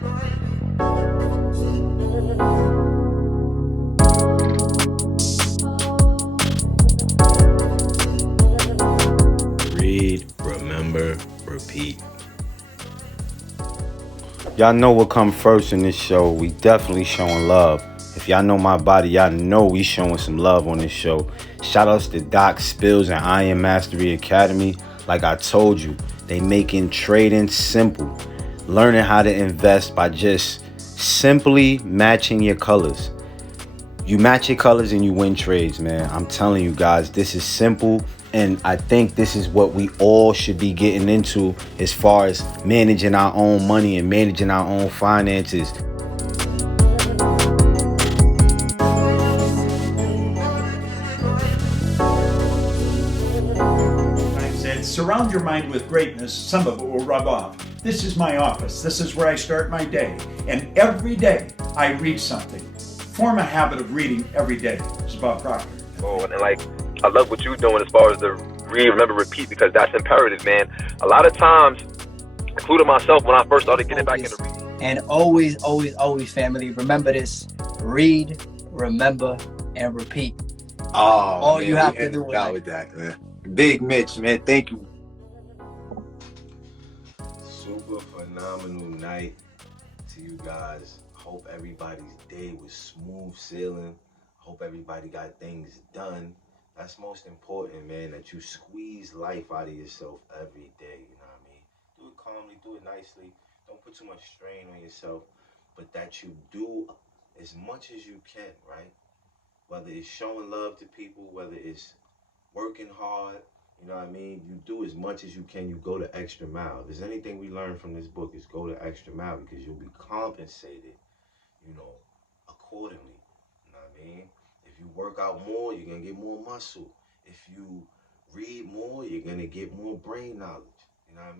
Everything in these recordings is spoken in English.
Read, remember, repeat. Y'all know what come first in this show. We definitely showing love. If y'all know my body, y'all know we showing some love on this show. Shout outs to Doc Spills and Iron Mastery Academy. Like I told you, they making trading simple. Learning how to invest by just simply matching your colors. You match your colors and you win trades, man. I'm telling you guys, this is simple. And I think this is what we all should be getting into as far as managing our own money and managing our own finances. I said, surround your mind with greatness, some of it will rub off. This is my office. This is where I start my day. And every day I read something. Form a habit of reading every day. It's about Proctor. Oh, and like, I love what you're doing as far as the read, remember, repeat, because that's imperative, man. A lot of times, including myself, when I first started getting back into reading. And always, always, always, family, remember this: read, remember, and repeat. Oh, All man, you have we to do ended out with that, man. Big Mitch, man, thank you. Super phenomenal night to you guys. Hope everybody's day was smooth sailing. Hope everybody got things done. That's most important, man, that you squeeze life out of yourself every day, you know what I mean? Do it calmly, do it nicely. Don't put too much strain on yourself, but that you do as much as you can, right? Whether it's showing love to people, whether it's working hard, you know what I mean? You do as much as you can. You go the extra mile. If there's anything we learn from this book, is go the extra mile because you'll be compensated, you know, accordingly. You know what I mean? If you work out more, you're gonna get more muscle. If you read more, you're gonna get more brain knowledge. You know what I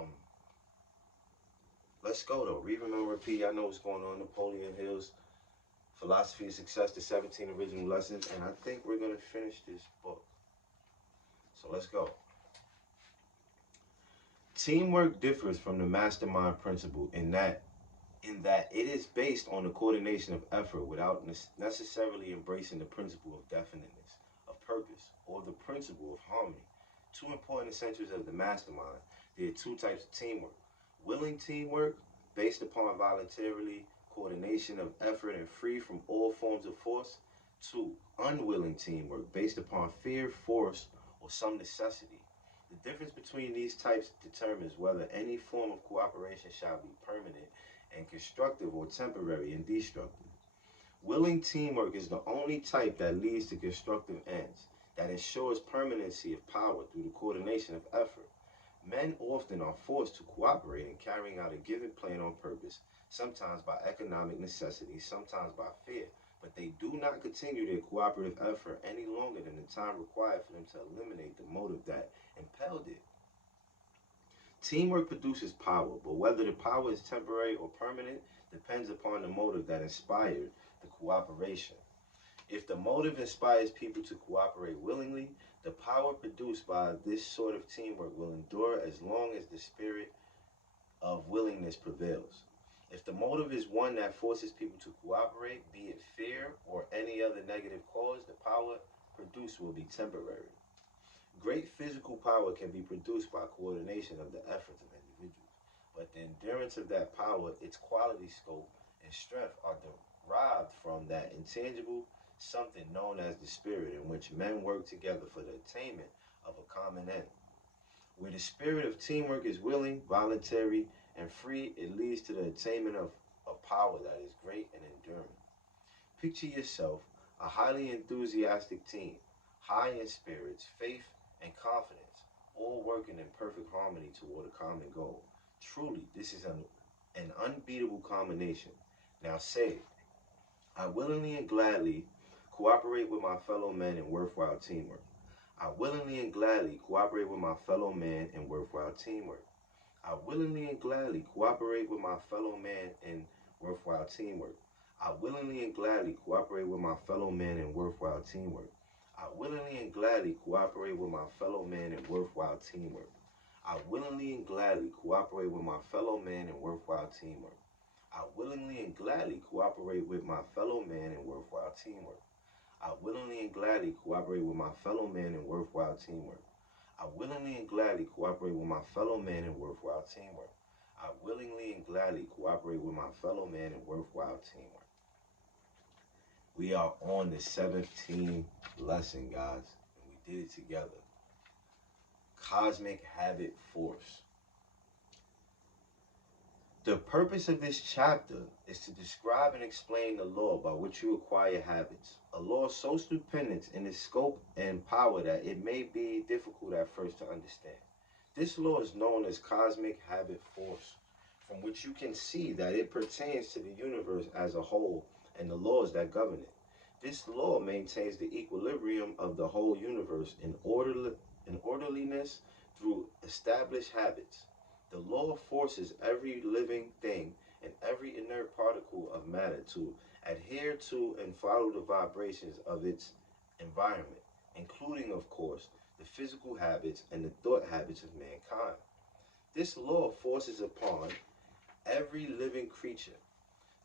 mean? Let's go though. Read, remember, repeat. I know what's going on. Napoleon Hill's Philosophy of Success, the 17 original lessons, and I think we're gonna finish this book. So let's go. Teamwork differs from the mastermind principle in that it is based on the coordination of effort without necessarily embracing the principle of definiteness, of purpose, or the principle of harmony. Two important essentials of the mastermind. There are two types of teamwork. Willing teamwork, based upon voluntarily coordination of effort and free from all forms of force. Two, unwilling teamwork, based upon fear, force, or some necessity. The difference between these types determines whether any form of cooperation shall be permanent and constructive or temporary and destructive. Willing teamwork is the only type that leads to constructive ends, that ensures permanency of power through the coordination of effort. Men often are forced to cooperate in carrying out a given plan on purpose, sometimes by economic necessity, sometimes by fear, but they do not continue their cooperative effort any longer than the time required for them to eliminate the motive that impelled it. Teamwork produces power, but whether the power is temporary or permanent depends upon the motive that inspired the cooperation. If the motive inspires people to cooperate willingly, the power produced by this sort of teamwork will endure as long as the spirit of willingness prevails. If the motive is one that forces people to cooperate, be it fear or any other negative cause, the power produced will be temporary. Great physical power can be produced by coordination of the efforts of individuals, but the endurance of that power, its quality, scope, and strength are derived from that intangible something known as the spirit in which men work together for the attainment of a common end. Where the spirit of teamwork is willing, voluntary, and free, it leads to the attainment of a power that is great and enduring. Picture yourself a highly enthusiastic team, high in spirits, faith, and confidence, all working in perfect harmony toward a common goal. Truly, this is an unbeatable combination. Now say, I willingly and gladly cooperate with my fellow men in worthwhile teamwork. I willingly and gladly cooperate with my fellow man in worthwhile teamwork. I willingly and gladly cooperate with my fellow man in worthwhile teamwork. I willingly and gladly cooperate with my fellow man in worthwhile teamwork. I willingly and gladly cooperate with my fellow man in worthwhile teamwork. I willingly and gladly cooperate with my fellow man in worthwhile teamwork. I willingly and gladly cooperate with my fellow man in worthwhile teamwork. I willingly and gladly cooperate with my fellow man in worthwhile teamwork. I willingly and gladly cooperate with my fellow man in worthwhile teamwork. I willingly and gladly cooperate with my fellow man in worthwhile teamwork. We are on the 17th lesson, guys, and we did it together. Cosmic habit force. The purpose of this chapter is to describe and explain the law by which you acquire habits. A law so stupendous in its scope and power that it may be difficult at first to understand. This law is known as cosmic habit force, from which you can see that it pertains to the universe as a whole and the laws that govern it. This law maintains the equilibrium of the whole universe in orderliness through established habits. The law forces every living thing and every inert particle of matter to adhere to and follow the vibrations of its environment, including, of course, the physical habits and the thought habits of mankind. This law forces upon every living creature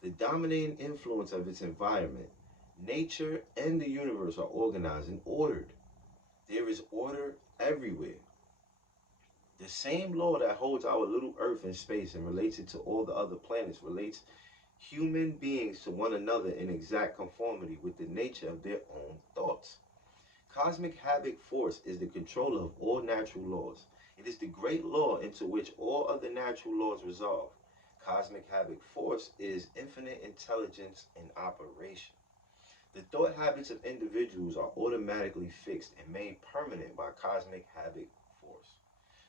the dominating influence of its environment. Nature and the universe are organized and ordered. There is order everywhere. The same law that holds our little earth in space and relates it to all the other planets relates human beings to one another in exact conformity with the nature of their own thoughts. Cosmic habit force is the controller of all natural laws. It is the great law into which all other natural laws resolve. Cosmic habit force is infinite intelligence in operation. The thought habits of individuals are automatically fixed and made permanent by cosmic habit force,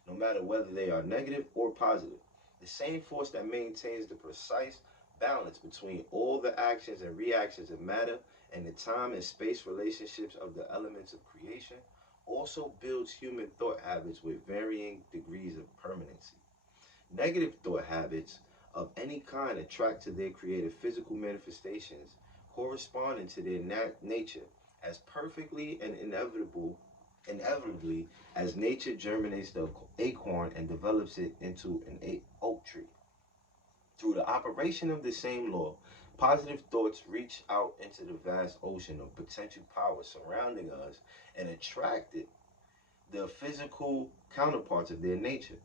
no matter whether they are negative or positive. The same force that maintains the precise balance between all the actions and reactions of matter and the time and space relationships of the elements of creation also builds human thought habits with varying degrees of permanency. Negative thought habits of any kind attract to their creative physical manifestations corresponding to their nature as perfectly and inevitably as nature germinates the acorn and develops it into an oak tree. Through the operation of the same law, positive thoughts reach out into the vast ocean of potential power surrounding us and attract it, the physical counterparts of their nature.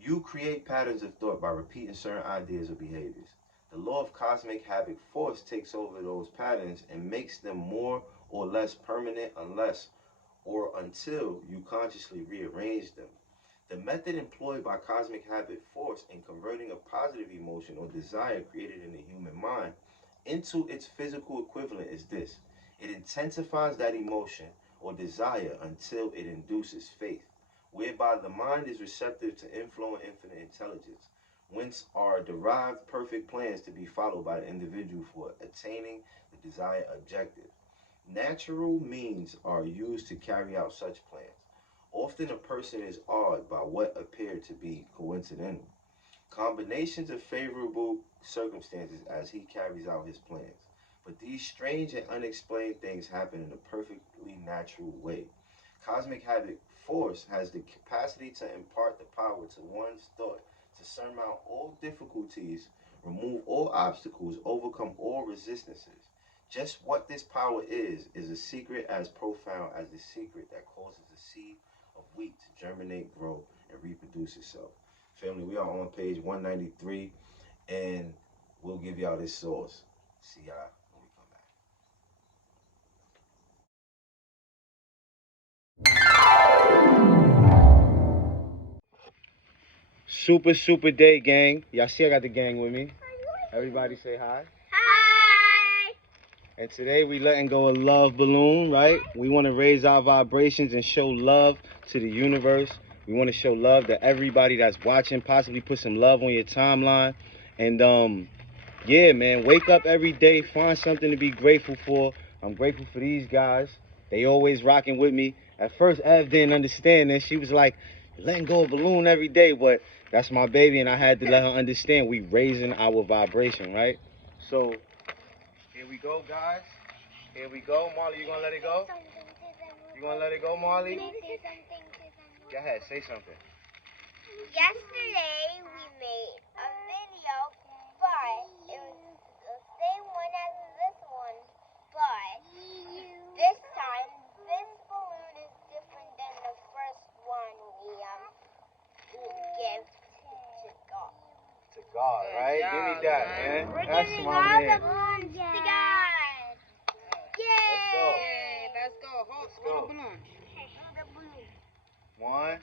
You create patterns of thought by repeating certain ideas or behaviors. The law of cosmic habit force takes over those patterns and makes them more or less permanent unless or until you consciously rearrange them. The method employed by cosmic habit force in converting a positive emotion or desire created in the human mind into its physical equivalent is this: it intensifies that emotion or desire until it induces faith, whereby the mind is receptive to inflow and infinite intelligence, whence are derived perfect plans to be followed by the individual for attaining the desired objective. Natural means are used to carry out such plans. Often a person is awed by what appear to be coincidental combinations of favorable circumstances as he carries out his plans. But these strange and unexplained things happen in a perfectly natural way. Cosmic habit force has the capacity to impart the power to one's thought to surmount all difficulties, remove all obstacles, overcome all resistances. Just what this power is a secret as profound as the secret that causes the seed of wheat to germinate, grow, and reproduce itself. Family, we are on page 193, and we'll give y'all this source. See y'all when we come back. Super, super day, gang. Y'all see I got the gang with me. Everybody say hi. Hi! And today we letting go a love balloon, right? We want to raise our vibrations and show love to the universe. We want to show love to everybody that's watching, possibly put some love on your timeline. And yeah, man, wake up every day, find something to be grateful for. I'm grateful for these guys. They always rocking with me. At first, Ev didn't understand this. She was like, letting go of a balloon every day, but that's my baby, and I had to let her understand we raising our vibration, right? So, here we go, guys. Here we go. Marley, you gonna let it go? You gonna let it go, Marley? Go ahead, say something. Yesterday we made a video, but it was the same one as this one. But this time, this balloon is different than the first one we gave to God. To God, right? Give me that, man. We're That's giving my all man. the balloons to God. Yay! Let's go. Hold the balloon. The balloon. 1,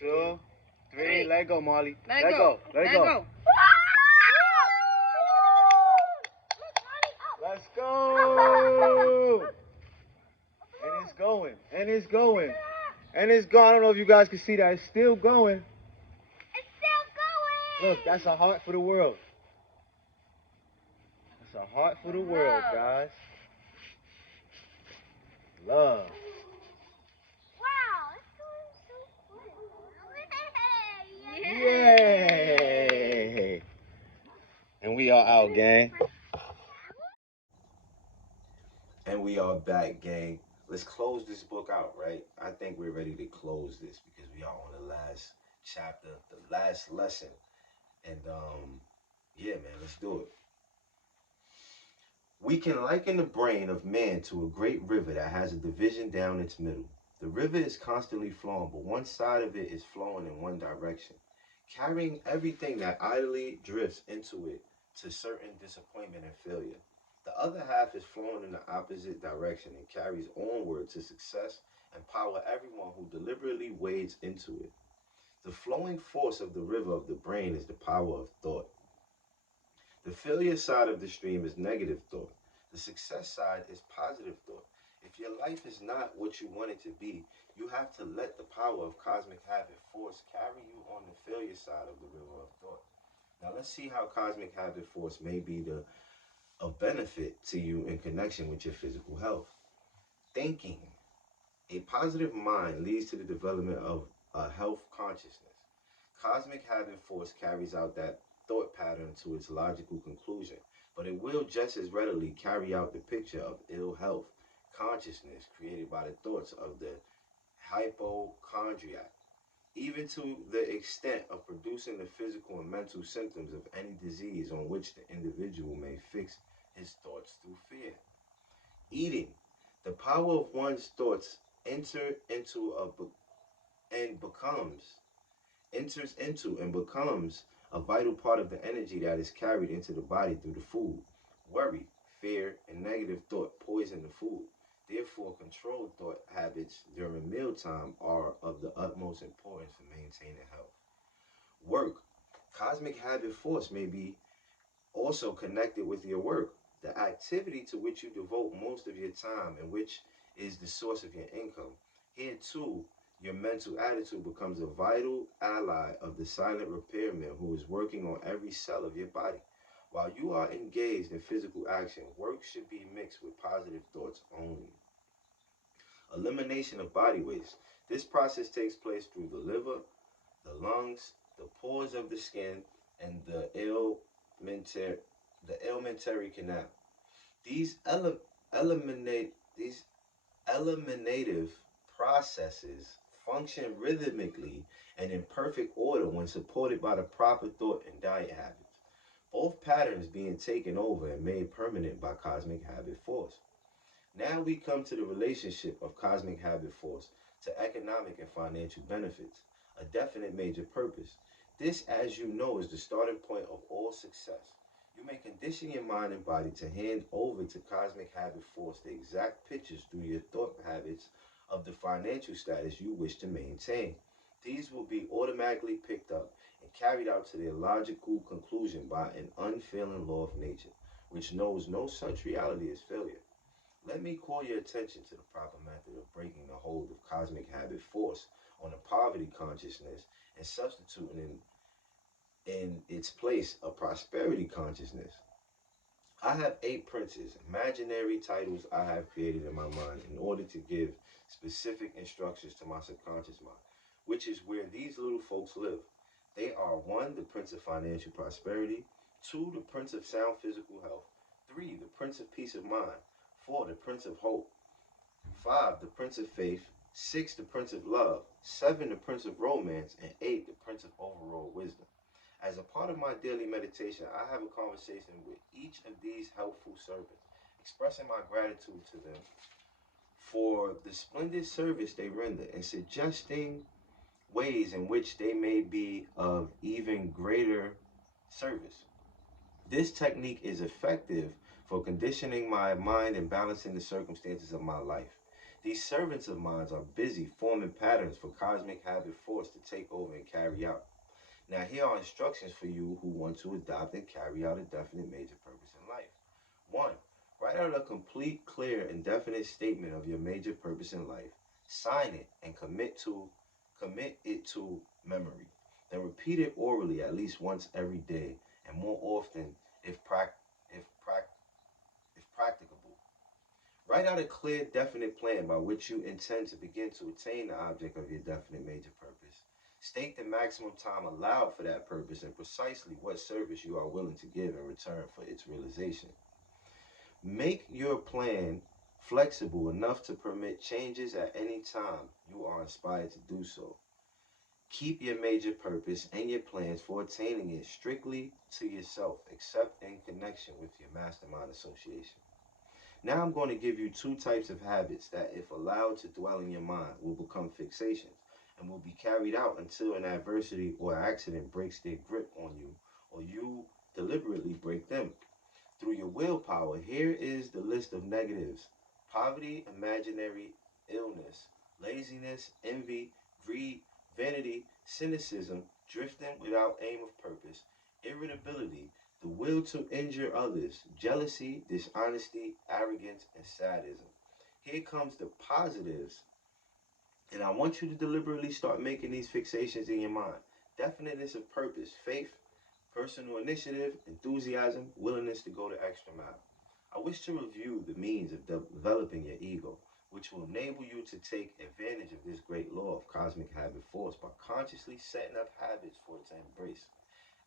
2, 3. Let go, Molly. Let go. Let go. Let's go. And it's going. And it's going. And it's going. I don't know if you guys can see that. It's still going. It's still going. Look, that's a heart for the world. That's a heart for the world, guys. Love. Wow, it's going so fun. Yay! And we are out, gang. And we are back, gang. Let's close this book out, right? I think we're ready to close this because we are on the last chapter, the last lesson. And yeah, man, let's do it. We can liken the brain of man to a great river that has a division down its middle. The river is constantly flowing, but one side of it is flowing in one direction, carrying everything that idly drifts into it to certain disappointment and failure. The other half is flowing in the opposite direction and carries onward to success and power everyone who deliberately wades into it. The flowing force of the river of the brain is the power of thought. The failure side of the stream is negative thought. The success side is positive thought. If your life is not what you want it to be, you have to let the power of cosmic habit force carry you on the failure side of the river of thought. Now let's see how cosmic habit force may be of benefit to you in connection with your physical health. Thinking. A positive mind leads to the development of a health consciousness. Cosmic habit force carries out that thought pattern to its logical conclusion, but it will just as readily carry out the picture of ill health consciousness created by the thoughts of the hypochondriac, even to the extent of producing the physical and mental symptoms of any disease on which the individual may fix his thoughts through fear. Eating. The power of one's thoughts enter into and becomes enters into and becomes a vital part of the energy that is carried into the body through the food. Worry, fear, and negative thought poison the food. Therefore, controlled thought habits during mealtime are of the utmost importance for maintaining health. Work. Cosmic habit force may be also connected with your work, the activity to which you devote most of your time and which is the source of your income. Here too, your mental attitude becomes a vital ally of the silent repairman who is working on every cell of your body. While you are engaged in physical action, work should be mixed with positive thoughts only. Elimination of body waste. This process takes place through the liver, the lungs, the pores of the skin, and the alimentary canal. These eliminative processes function rhythmically and in perfect order when supported by the proper thought and diet habits, both patterns being taken over and made permanent by cosmic habit force. Now we come to the relationship of cosmic habit force to economic and financial benefits, a definite major purpose. This, as you know, is the starting point of all success. You may condition your mind and body to hand over to cosmic habit force the exact pictures through your thought habits of the financial status you wish to maintain. These will be automatically picked up and carried out to their logical conclusion by an unfailing law of nature, which knows no such reality as failure. Let me call your attention to the proper method of breaking the hold of cosmic habit force on a poverty consciousness and substituting in its place a prosperity consciousness. I have 8 princes, imaginary titles I have created in my mind in order to give specific instructions to my subconscious mind, which is where these little folks live. They are 1, the Prince of Financial Prosperity; 2, the Prince of Sound Physical Health; 3, the Prince of Peace of Mind; 4, the Prince of Hope; 5, the Prince of Faith; 6, the Prince of Love. 7, the Prince of Romance. And 8, the Prince of Overall Wisdom. As a part of my daily meditation, I have a conversation with each of these helpful servants, expressing my gratitude to them for the splendid service they render and suggesting ways in which they may be of even greater service. This technique is effective for conditioning my mind and balancing the circumstances of my life. These servants of mine are busy forming patterns for cosmic habit force to take over and carry out. Now, here are instructions for you who want to adopt and carry out a definite major purpose in life. 1. Write out a complete, clear, and definite statement of your major purpose in life. Sign it and commit it to memory. Then repeat it orally at least once every day, and more often if practicable. Write out a clear, definite plan by which you intend to begin to attain the object of your definite major purpose. State the maximum time allowed for that purpose and precisely what service you are willing to give in return for its realization. Make your plan flexible enough to permit changes at any time you are inspired to do so. Keep your major purpose and your plans for attaining it strictly to yourself, except in connection with your mastermind association. Now I'm going to give you 2 types of habits that, if allowed to dwell in your mind, will become fixations and will be carried out until an adversity or accident breaks their grip on you, or you deliberately break them. Through your willpower, here is the list of negatives: poverty, imaginary illness, laziness, envy, greed, vanity, cynicism, drifting without aim of purpose, irritability, the will to injure others, jealousy, dishonesty, arrogance, and sadism. Here comes the positives, and I want you to deliberately start making these fixations in your mind. Definiteness of purpose, faith, personal initiative, enthusiasm, willingness to go the extra mile. I wish to review the means of developing your ego, which will enable you to take advantage of this great law of cosmic habit force by consciously setting up habits for it to embrace.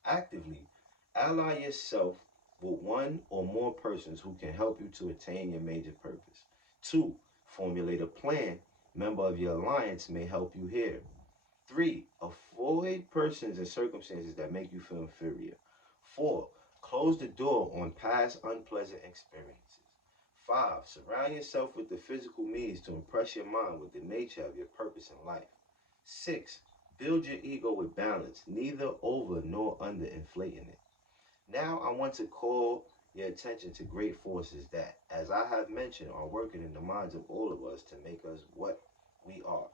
Actively ally yourself with one or more persons who can help you to attain your major purpose. 2. Formulate a plan. Member of your alliance may help you here. 3. Avoid persons and circumstances that make you feel inferior. 4. Close the door on past unpleasant experiences. 5. Surround yourself with the physical means to impress your mind with the nature of your purpose in life. 6. Build your ego with balance, neither over nor under inflating it. Now I want to call your attention to great forces that, as I have mentioned, are working in the minds of all of us to make us what we are.